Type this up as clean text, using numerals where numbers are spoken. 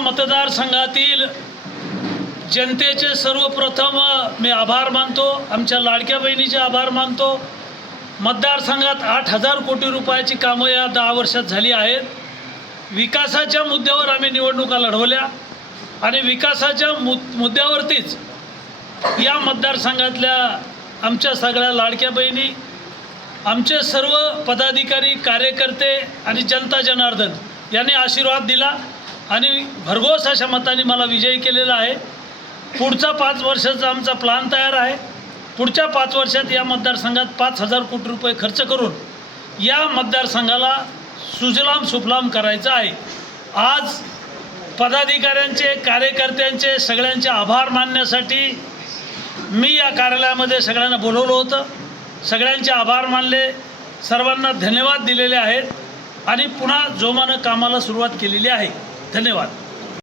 मतदारसंघातील जनतेचे सर्वप्रथम मी आभार मानतो। आमच्या लाडक्या बहिणीचे आभार मानतो। मतदारसंघात 8,000 कोटी रुपयाची कामं या 10 वर्षात झाली आहेत। विकासाच्या मुद्द्यावर आम्ही निवडणुका लढवल्या आणि विकासाच्या मुद्द्यावरतीच या मतदारसंघातल्या आमच्या सगळ्या लाडक्या बहिणी, आमचे सर्व पदाधिकारी, कार्यकर्ते आणि जनता जनार्दन यांनी आशीर्वाद दिला आणि भरघोस अशा मतांनी मला विजयी केलेला आहे। पुढचा 5 वर्षाचा आमचा प्लॅन तयार आहे। पुढच्या 5 वर्षात या मतदारसंघात 5,000 कोटी रुपये खर्च करून या मतदारसंघाला सुजलाम सुफलाम करायचं आहे। आज पदाधिकाऱ्यांचे, कार्यकर्त्यांचे सगळ्यांचे आभार मानण्यासाठी मी या कार्यालयामध्ये सगळ्यांना बोलवलं होतं। सगळ्यांचे आभार मानले, सर्वांना धन्यवाद दिलेले आहेत आणि पुन्हा जोमानं कामाला सुरुवात केलेली आहे। धन्यवाद।